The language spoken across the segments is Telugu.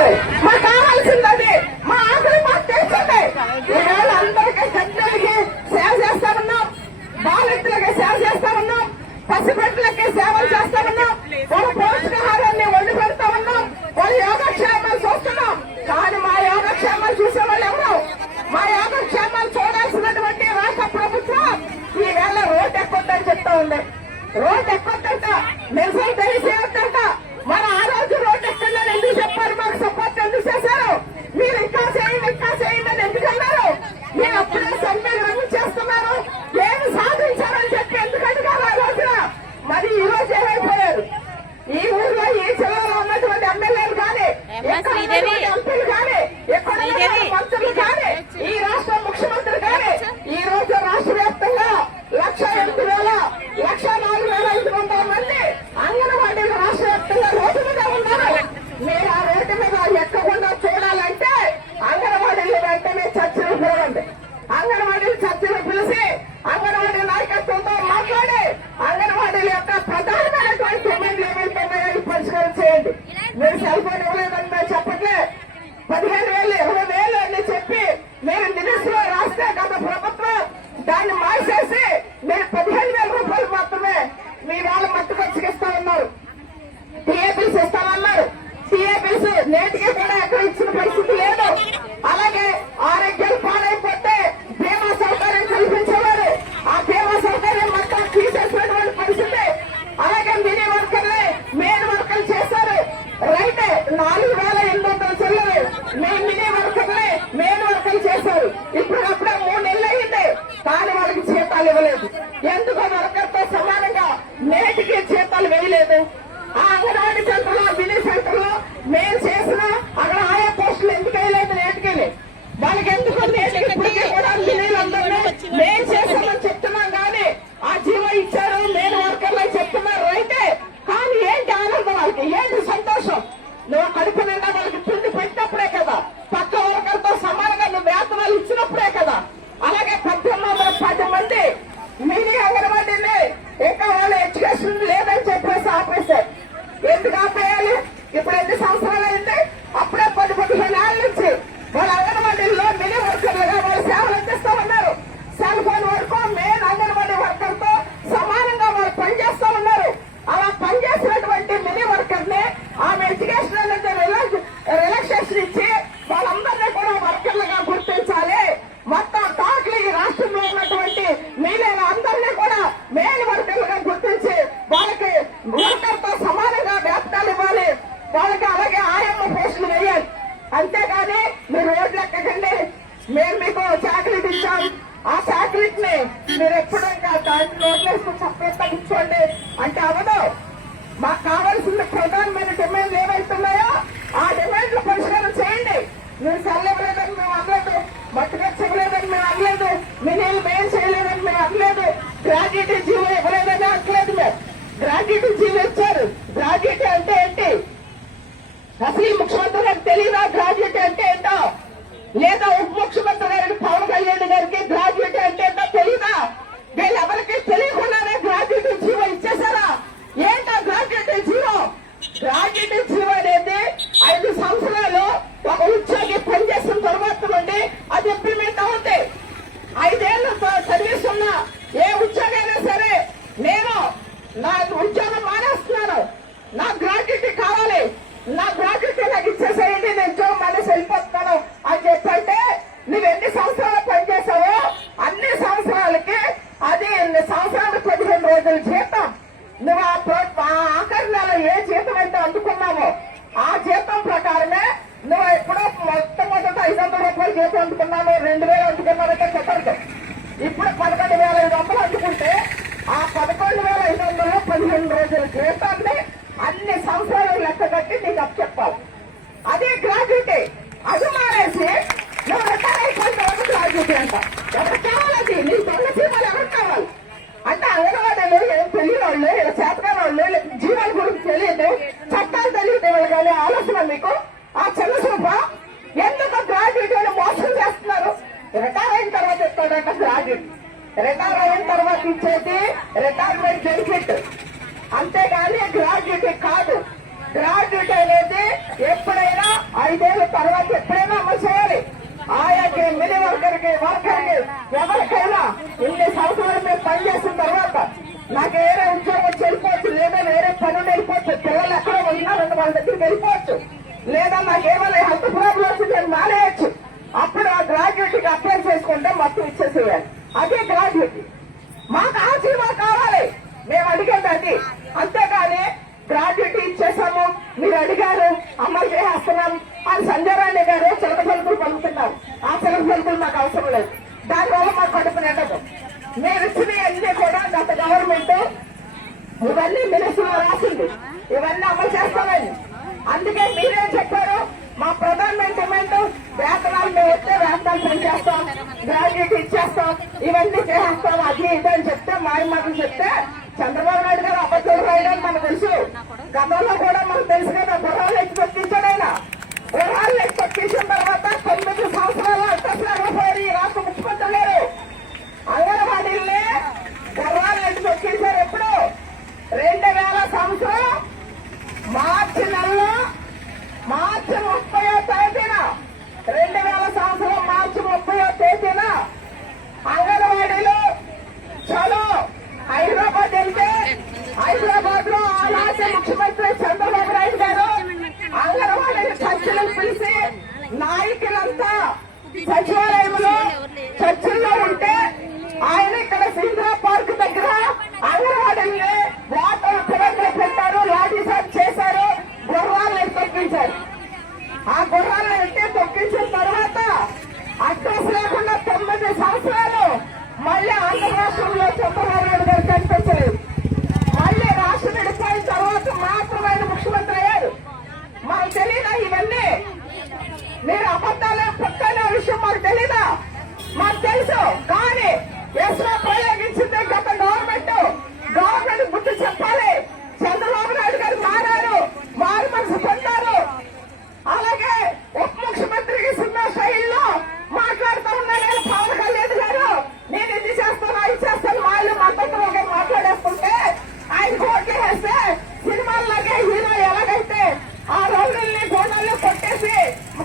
తీర్చాలి. మాకు కావాల్సింది మా ఆకలి మాకు తీర్చండి. ఈవేళ అందరికీ గడ్డలకి సేవ చేస్తామన్నాం, బాలింతలకి సేవ చేస్తామన్నాం, పసిబిడ్డలకి సేవలు చేస్తామన్నాం, వాళ్ళ పౌష్టికాహారాన్ని వండి పెడతామన్నాం, వాళ్ళ యోగక్షేమాలు చూస్తున్నాం. కానీ మా యోగక్షేమాలు చూసే వాళ్ళు ఎవరు? మా యోగక్షేమాలు చూడాల్సినటువంటి రాష్ట్ర ప్రభుత్వం ఈవేళ రోడ్డు ఎక్కొద్దని చెప్తా ఉంది. రోడ్డు ఎక్కొద్దంట, నిరసన తెలిసేయొద్దంట. మరి ఆ రోజు రోడ్డు ఎక్కడని ఎందుకు చెప్పారు? మాకు సపోర్ట్ ఎందుకు చేశారు? మీరు ఇంకా చేయండి ఇంకా చేయండి అని ఎందుకు అన్నారు? మీరు అప్పుడే సమ్మెలు రద్దు చేస్తున్నారు, ఏమి సాధించారని చెప్పి ఎందుకు అడిగారు ఆ రోజున? మరి ఈ రోజు ఏమైపోయారు? ఈ ఊర్లో ఈ జిల్లాలో ఉన్నటువంటి ఎమ్మెల్యేలు కానీ, ఎంపీలు కానీ, ఎక్కడ మంత్రులు కానీ, ఈ రాష్ట్ర ముఖ్యమంత్రి కానీ ఈ రోజు రాష్ట్ర వ్యాప్తంగా 1,08,000 మంది అంగన్వాడీలు రాష్ట్ర వ్యాప్తంగా రోడ్డు మీద ఉన్నారు. మీరు ఆ రోడ్డు మీద ఎక్కకుండా చూడాలంటే అంగన్వాడీలు వెంటనే చర్చలు పిలవండి. అంగన్వాడీలు చర్చలు పిలిచి అంగన్వాడీ నాయకత్వంతో మాట్లాడి అంగన్వాడీల యొక్క ప్రధానమైనటువంటి డిమాండ్లు ఏమైతే ఉన్నాయో పరిష్కారం చేయండి. మీరు సెల్ ఫోన్ ఇవ్వలేదని మేము చెప్పట్లే, 15,000 20,000 అని చెప్పి మీరు నిధులు రాస్తే గత ప్రభుత్వం దాన్ని మార్చేసి మీరు 15,000 రూపాయలు మాత్రమే మీ వాళ్ళ మట్టుకొచ్చి ఇస్తా ఉన్నారు. టీఏపీస్ ఇస్తామన్నారు. టీఏపీస్ నేటికి కూడా ఎక్కడ ఇచ్చిన పరిస్థితి లేదు. అలాగే ఆరోగ్యాలు పాడైపోతే బీమా సౌకర్యం కల్పించేవారు, ఆ బీమా సౌకర్యం మొత్తం తీసేసినటువంటి పరిస్థితి. అలాగే మినీ వర్కర్లే మెయిన్ వర్కర్లు చేశారు. రైతే 4,800 చెల్లెలు మినీ వర్కర్లే మెయిన్ వర్కర్లు చేశారు. ఇప్పుడు అప్పుడే 3 నెలలు అయింది, కానీ వాళ్ళకి జీతాలు ఇవ్వలేదు. ఎందుకో వర్కర్తో సమానంగా నేటికి జీతాలు వేయలేదు. ఆ అంగన్వాడీ సెంటర్ లో మినీ సెంటర్ లో మేము చేసిన అక్కడ ఆయా పోస్టులు ఎందుకు వేయలేదు? నేటికి వాళ్ళకి ఎందుకు నేటికి ఇప్పటికీ కూడా మినీలందరినీ మేము చేసామని చెప్తున్నాం. కానీ ఆ జీవో ఇచ్చారు, మెయిన్ వర్కర్లు అని చెప్తున్నారు రైతే. కానీ ఏంటి ఆనందం వాళ్ళకి? ఏంటి సంతోషం? నువ్వు కడుపు నిండా వాళ్ళకి తిండి పెట్టినప్పుడే కదా, పక్క వర్కర్తో సమానంగా నువ్వు వేతనాలు ఇచ్చినప్పుడే కదా. అలాగే 1810 మంది మినీ అంగన్వాడీని ఇంకా వాళ్ళ ఎడ్యుకేషన్ లేదని చెప్పేసి ఆపేశారు. ఎందుకు ఆపేయాలి? ఇప్పుడు ఎన్ని సంవత్సరాలు అయింది? అప్పుడే 10-15 ఏళ్ల నుంచి వాళ్ళ అంగన్వాడీల్లో మినీ వర్కర్లుగా వాళ్ళు సేవలు అందిస్తా ఉన్నారు. సెల్ ఫోన్ వరకు మెయిన్ అంగన్వాడీ వర్కర్తో సమానంగా వాళ్ళు పనిచేస్తా ఉన్నారు. అలా పనిచేసినటువంటి మినీ వర్కర్ ని ఆమె ఎడ్యుకేషన్ అనేది రిలాక్సేషన్ ఇచ్చి వాళ్ళందరినీ కూడా వర్కర్లుగా గుర్తించాలి. మొత్తం టోటల్ ఈ రాష్ట్రంలో ఉన్నటువంటి మిగిలిన అందరినీ కూడా మెయిన్ వర్కర్లుగా గుర్తించి వాళ్ళకి వర్కర్తో సమానంగా వేతనాలు ఇవ్వాలి. వాళ్ళకి అలాగే ఆయమ్మ పోస్టులు వేయాలి. అంతేగాని మీరు రోడ్లు ఎక్కకండి, మేము మీకు చాకరీట్ ఇచ్చాం, ఆ చాకరీట్ ని మీరు ఎప్పుడు ఇంకా దాన్ని రోడ్లేసుకుని చప్పేస్తా కూర్చోండి అంటే అవ్వదు. మాకు కావాల్సిన ప్రధానమైన డిమాండ్లు ఏవైతున్నాయో ఆ డిమాండ్లు పరిష్కారం చేయండి. మీరు సెల్ ఇవ్వలేదని మేము అనలేదు, మట్టుకొచ్చి ఇవ్వలేదని మేము అనలేదు, మినీలు మేం చేయలేదని మేము అనలేదు, గ్రాడ్యుయేటీ జీవో ఇవ్వలేదని అనలేదు. మేము గ్రాడ్యుయేటీ జీవో ఇచ్చారు. గ్రాడ్యుయేటీ అంటే ఏంటి? అసలు ఈ ముఖ్యమంత్రి గారికి తెలియదా గ్రాడ్యుయేటీ అంటే ఏంటో? లేదా ఉప ముఖ్యమంత్రి గారికి పవన్ కళ్యాణ్ గారికి గ్రాడ్యుయేటీ అంటే ఏంటో తెలియదా? వీళ్ళెవరికి తెలియకుండానే గ్రాడ్యుయేటీ జీవో ఇచ్చేసారా? ఏంటో గ్రాడ్యుయేటీ జీవో? గ్రాడ్యుయేటీ జీవో అనేది 5 సంవత్సరాలు ఒక ఉద్యోగి పనిచేసిన తర్వాత నుండి అది ఇంప్లిమెంట్ అవుతుంది. 5 ఏళ్ళు సర్వీస్ ఉన్న ఏ ఉద్యోగం అయినా సరే, నేను నా ఉద్యోగం మానేస్తున్నాను, నా గ్రాడ్యుయేటీ కావాలి, నా గ్రాడ్యుయేటీ నాకు ఇచ్చేసేయండి, నేను ఉద్యోగం మానేసి వెళ్ళిపోతున్నాను అని చెప్పంటే నువ్వు ఎన్ని సంవత్సరాలు పనిచేసావో అన్ని సంవత్సరాలకి అది 15 రోజుల జీతం నువ్వు ఆఖరి నెల ఏ జీతం అయితే అందుకున్నావో ఆ జీతం ప్రకారమే నువ్వు ఎప్పుడో మొట్టమొదట 500 రూపాయలు జీతం అందుకున్నావు, 2,000 అందుకున్నారంటే చెప్పండి. ఇప్పుడు 11,500 అందుకుంటే ఆ 11,500 15 రోజుల జీతాన్ని అన్ని సంవత్సరాలు లెక్క కట్టి నీకు అప్పు చెప్పాలి. అదే గ్రాడ్యుయేటీ. అది మానేసి నువ్వు రిటైర్ అయిపోయిన తర్వాత గ్రాడ్యుయేటీ అంట. ఎవరికి కావాలది? నీ దొంగ జీవాలు ఎవరికి కావాలి? అంటే అంగన్వాడీలు ఏం తెలియని వాళ్ళు, చేతకాని వాళ్ళు, జీవాల గురించి తెలియదు, చట్టాలు తెలియదు కానీ ఆలోచన మీకు ఆ చిన్న చూప. ఎందుకు గ్రాడ్యుయేట్ మోసం చేస్తున్నారు? రిటైర్ అయిన తర్వాత ఇస్తాడంట గ్రాడ్యుయేట్. రిటైర్ అయిన తర్వాత ఇచ్చేది రిటైర్మెంట్ బెనిఫిట్, అంతేగాని గ్రాడ్యుయేట్ కాదు. గ్రాడ్యుయేట్ అనేది ఎప్పుడైనా 5 వర్కర్కి ఎవరికైనా ఇన్ని సంవత్సరాలు మేము పనిచేసిన తర్వాత నాకు వేరే ఉద్యోగం వచ్చి వెళ్ళిపోవచ్చు, లేదా వేరే పనులు వెళ్ళిపోవచ్చు, పిల్లలు ఎక్కడ ఉన్నారంటే వాళ్ళ దగ్గరికి వెళ్ళిపోవచ్చు, లేదా నాకేమైనా హెల్త్ ప్రాబ్లమ్స్ నేను మానేయచ్చు. అప్పుడు ఆ గ్రాడ్యుయేట్కి అప్లై చేసుకుంటే మొత్తం ఇచ్చేసేయాలి. అదే గ్రాడ్యుయేట్. మాకు ఆ జీవో కావాలి, మేము అడిగేది అది. అంతేగాని గ్రాడ్యుయేట్ ఇచ్చేసాము, మీరు అడిగారు అమలు చేసేస్తున్నాం అని సంజయ్ రాణి గారు చిలక పలుకులు పలుకుతున్నారు. ఆ చిలక పలుకులు మాకు అవసరం లేదు, దానివల్ల మాకు కడుపు నిండదు. మీరు ఇచ్చినవి అన్ని కూడా గత గవర్నమెంట్ ఇవన్నీ మినిస్టర్ రాసింది, ఇవన్నీ అమలు చేస్తామని. అందుకే మీరేం చెప్పారు, మా ప్రధానమైన డిమాండ్ వేతనాలు మేము వస్తే వేతనాలు పెంచేస్తాం, గ్రాడ్యుయేట్ ఇచ్చేస్తాం, ఇవన్నీ చేసేస్తాం, అది ఇది అని చెప్తే మాయమాటలు చెప్తే చంద్రబాబు నాయుడు గారు అబద్ధాలు రాయడానికి మనకు తెలుసు. గతంలో కూడా మనకు తెలుసు కదా, గుర్రాలు ఎక్కి పట్టించాడు ఆయన. గుర్రాలు ఎక్కి పట్టించిన తర్వాత 9 సంవత్సరాలు అంతర్పోయారు ఈ రాష్ట్ర ముఖ్యమంత్రి గారు. అంగన్వాడీల్ని గుర్రాలు ఎక్కి పట్టించారు ఎప్పుడు? 2000 సంవత్సరం మార్చి నెలలో మార్చి 30వ తేదీన 2000 సంవత్సరం మార్చి 30వ తేదీన అంగన్వాడీలు చలో హైదరాబాద్ వెళ్తే హైదరాబాద్ లో ఆనాటి ముఖ్యమంత్రి చంద్రబాబు నాయుడు గారు అంగన్వాడీలు చర్చలకు పిలిచి నాయకులంతా సచివాలయంలో చర్చల్లో ఉంటే ఆయన ఇక్కడ సింధ్రా పార్క్ దగ్గర అంగన్వాడీల్ని వాటర్ పిల్లలు పెట్టారు, లాఠీసార్జ్ చేశారు, గుర్రాలను తొక్కించారు. ఆ గుర్రాలను ఎట్టి తొక్కించిన తర్వాత అడ్రస్ లేకుండా 9 సంవత్సరాలు మళ్ళీ ఆంధ్ర రాష్ట్రంలో చంద్రబాబు నాయుడు గారు కనిపించలేదు. మళ్ళీ రాష్ట్రం విడిపోయిన తర్వాత మాత్రమే ముఖ్యమంత్రి అయ్యారు. మాకు తెలీదా ఇవన్నీ? మీరు అబద్ధాలే పక్కనే విషయం మాకు తెలీదా? మాకు తెలుసు. కానీ ఎస్రా ప్రయోగించింది గత గవర్నమెంట్ బుద్ధి చెప్పాలి. చంద్రబాబు నాయుడు గారు మారు మనసు పొందారు. అలాగే ఉప ముఖ్యమంత్రికి సినిమా శైలిలో మాట్లాడుతూ ఉన్నాను. పవన్ కళ్యాణ్ గారు నేను ఇది చేస్తాను అది చేస్తాను వాళ్ళు మద్దతు మాట్లాడేస్తుంటే ఆయన కోట్లు వేస్తే సినిమాల్లాగే హీరో ఎలాగైతే ఆ రౌడీల్ని గోడల్ని కొట్టేసి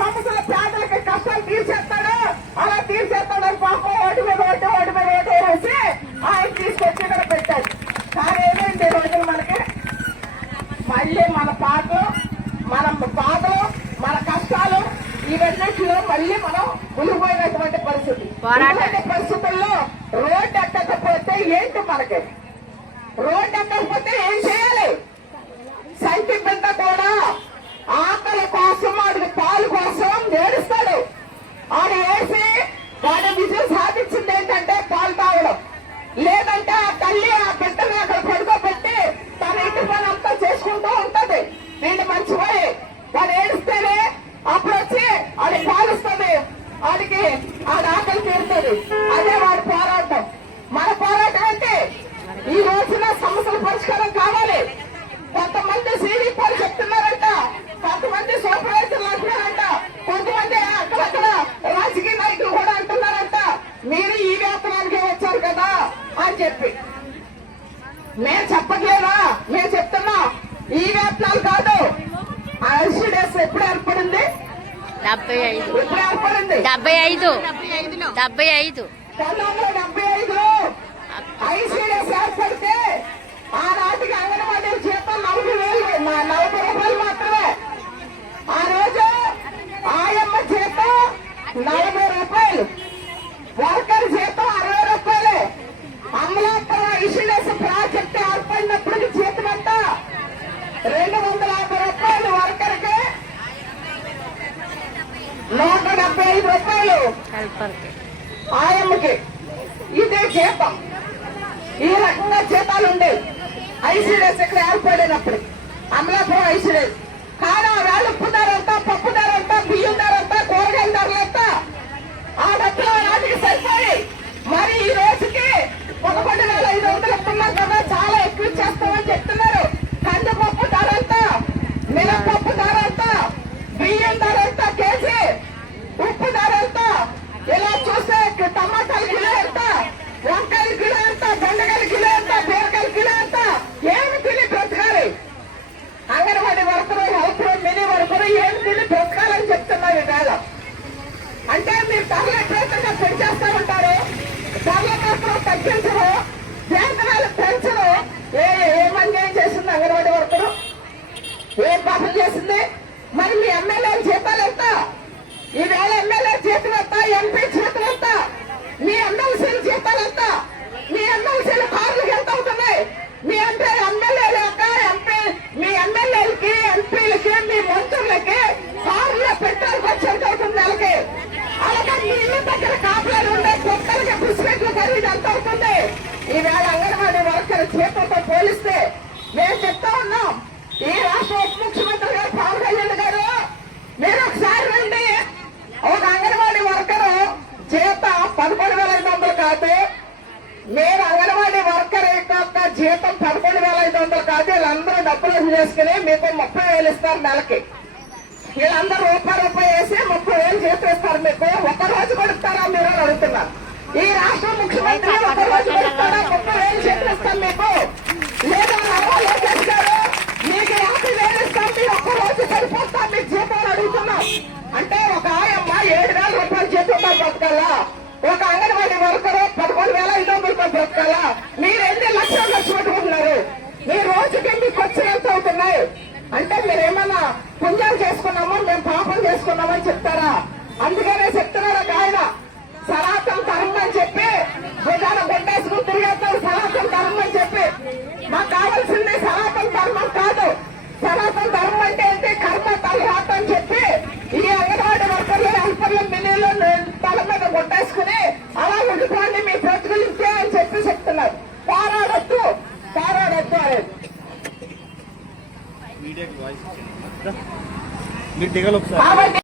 సమస్యల పేదలకి కష్టాలు తీర్చేస్తాడు అలా తీర్చేస్తాడని పాపం ఓటు మీద వేసి ఆయన తీసుకొచ్చి ఇక్కడ పెట్టాడు. కానీ ఏమైంది రోజులు మనకి మళ్ళీ మన బాధలు మన కష్టాలు ఇవన్నిటిలో మళ్ళీ మనం మునిగిపోయినటువంటి పరిస్థితి. పరిస్థితుల్లో రోడ్డు ఎక్కకపోతే ఏంటి? మనకి రోడ్డు ఎక్కకపోతే ఏం చేయాలి? సంటి బిడ్డ కూడా ఆకలి కోసం వాడికి పాలు కోసం ఏడుస్తాడు. ఆడు వేసి వాడి విజయం సాధించింది ఏంటంటే పాలు తాగడం. లేదంటే ఆ తల్లి ఆ బిడ్డని అక్కడ పడుకోబెట్టి తన ఇంటి పని అంతా చేసుకుంటూ ఉంటది. వీళ్ళు మంచిపోయి వాడు ఏడిస్తేనే అప్పుడు వచ్చి అది పాలిస్తుంది, వాడికి ఆడి ఆకలి తీరుతుంది. అదే వాడి పోరాటం. మన పోరాటం అంటే ఈ రోజున సమస్యల పరిష్కారం కావాలి. కొంతమంది సీడీ పాలు చెప్తున్నారంట, కొంతమంది సూపర్వైజర్లు అంటున్నారంట, కొంతమంది అక్కడక్కడ రాజకీయ నాయకులు కూడా అంటున్నారంట మీరు ఈ వేతనానికే వచ్చారు కదా అని చెప్పి. మేము చెప్పట్లేదా? మేము చెప్తున్నా ఈ వేతనాలు కాదు. ఐసీడీఎస్ ఎప్పుడు ఏర్పడింది? 75. ఎప్పుడు ఏర్పడింది? 75. 1975లో ఐసీడీఎస్ ఏర్పడితే ఆనాటికి అంగన్వాడీ జీతం 40 రూపాయలు మాత్రమే. ఆ రోజు ఆయమ్మ జీతం 40 రూపాయలు, వర్కర్ జీతం 60 రూపాయలే. అమలాపురం ఐసీడీఎస్ ప్రాజెక్టు ఏర్పడినప్పటికి జీతం అంతా 250 రూపాయలు, వర్కర్కి 175 రూపాయలు ఆయమ్మకి. ఇదే జీతం. ఈ రకంగా జీతాలు ఉండేవి ఐసీడీఎస్ ఇక్కడ ఏర్పడినప్పుడు అమలాపురం ఐసీడీఎస్. కానీ ఆ వేళ ఉప్పు ధర అంతా, పప్పు ధర అంతా, బియ్యం ధర అంతా, కూరగాయల ధరలు అంతా ఆ డబ్బులు నాటికి సరిపోయి మరి ఈ రోజుకి 11,500 ఇస్తున్నాం కదా, చాలా ఎక్కువ ఇచ్చేస్తామని చెప్తున్నారు. కందిపప్పు ధర అంతా, మినపప్పు ధర అంతా, బియ్యం ధర అంతా, కేజీ ఉప్పు ధర అంతా, ఇలా చూస్తే టమాటాల కిలో ఎంత, వంకాయల కిలో ఎంత, బెండకాయల కిలో ఎంత, బీరకాయల కిలో ఎంత, ఏమి తిని బ్రతకాలి? Anganwadi worker, health mini worker ఏమి తిని బ్రతకాలని చెప్తున్నారు ఈవేళ. అంటే మీరు ధరలు ఎప్పుడైతే పెంచేస్తా ఉంటారు, ధరలు మాత్రం తగ్గించరు, వేతనాలు పెంచరు. ఏమని ఏం చేసింది అంగన్వాడీ వర్కరు? ఏం పాపం చేసింది? మరి మీ ఎమ్మెల్యే జీతాలు ఎంత? ఈవేళ ఎమ్మెల్యే జీతం ఎంత? ఎంపీ జీతం ఎంత? మీ ఎమ్మెల్సీల జీతాలు ఎంత? మీ ఎమ్మెల్సీల కార్లకు ఎంత అవుతున్నాయి? మీ ఎమ్మెల్యే లేక మీ ఎమ్మెల్యేలకి, ఎంపీలకి, మీ మంత్రులకి కార్లో పెట్రోల్ ఖర్చు ఎంత అవుతుంది నెలకి? అలాగే మీ ఇల్లు దగ్గర కాపులు ఉండే కుక్కలకి బిస్కెట్లు ఖరీదు ఎంత అవుతుంది? ఈవేళ అంగన్వాడీ వర్కర్ జీతంతో పోలిస్తే మేము చెప్తా ఉన్నాం. ఈ రాష్ట్ర ఉప ముఖ్యమంత్రి గారు పవన్ కళ్యాణ్ గారు, మీరు ఒకసారి రండి. ఒక అంగన్వాడీ వర్కరు జీతం 11,500 కాదు, మీరు అంగన్వాడీ వర్కర్ యొక్క జీతం 11,500 కాదు. వీళ్ళందరూ డబ్బులు చేసుకుని మీకు 30,000 ఇస్తారు నెలకి. వీళ్ళందరూ రూపాయి వేసి 30,000 జీతం ఇస్తారు మీకు. ఒక్క రోజు కొడుతారా మీరు అని అడుగుతున్నారు. ఈ రాష్ట్ర ముఖ్యమంత్రి ఒక్క రోజు కొడుతారా? 30,000 జీతం ఇస్తాం మీకు. లేదా లోకేష్ గారు మీకు 50,000 ఇస్తాం, మీరు ఒక్క రోజు సరిపోతాం మీకు జీతం అడుగుతున్నాం. అంటే ఒక ఆయమ్మ 7,000 రూపాయలు జీతంతో బ్రతకాలా? ఒక అంగన్వాడీ వర్కరు 11,500 బ్రతకాలా? మీరు ఎన్ని లక్షలు ఖర్చు పెట్టుకుంటున్నారు? మీ రోజుకి మీకు ఖర్చు ఎంత అవుతున్నాయి? అంటే మీరేమన్నా పుణ్యం చేసుకున్నామో, మేము పాపం చేసుకున్నామని చెప్తారా? అందుకనే చెప్తున్నాడు ఒక ఆయన, సనాతన ధర్మం అని చెప్పి భుజాన గుండేసుకుని తిరిగేస్తాడు. సనాతన ధర్మం అని చెప్పి మాకు కావాల్సింది సనాతన ధర్మం కాదు. సనాతన ధర్మం అంటే ఏంటి? కర్మ తలరాత అని చెప్పి ఈ అంగన్వాడీ వర్కర్లు, హెల్పర్లు, మినీలు తల మీద కొట్టేసుకుని అలా ఉండిపోండి మీ బ్రతుకులించే అని చెప్పి చెప్తున్నారు. పోరాడొద్దు, పోరాడొద్దు అనేది. మీరు దిగలు ఒకసారి.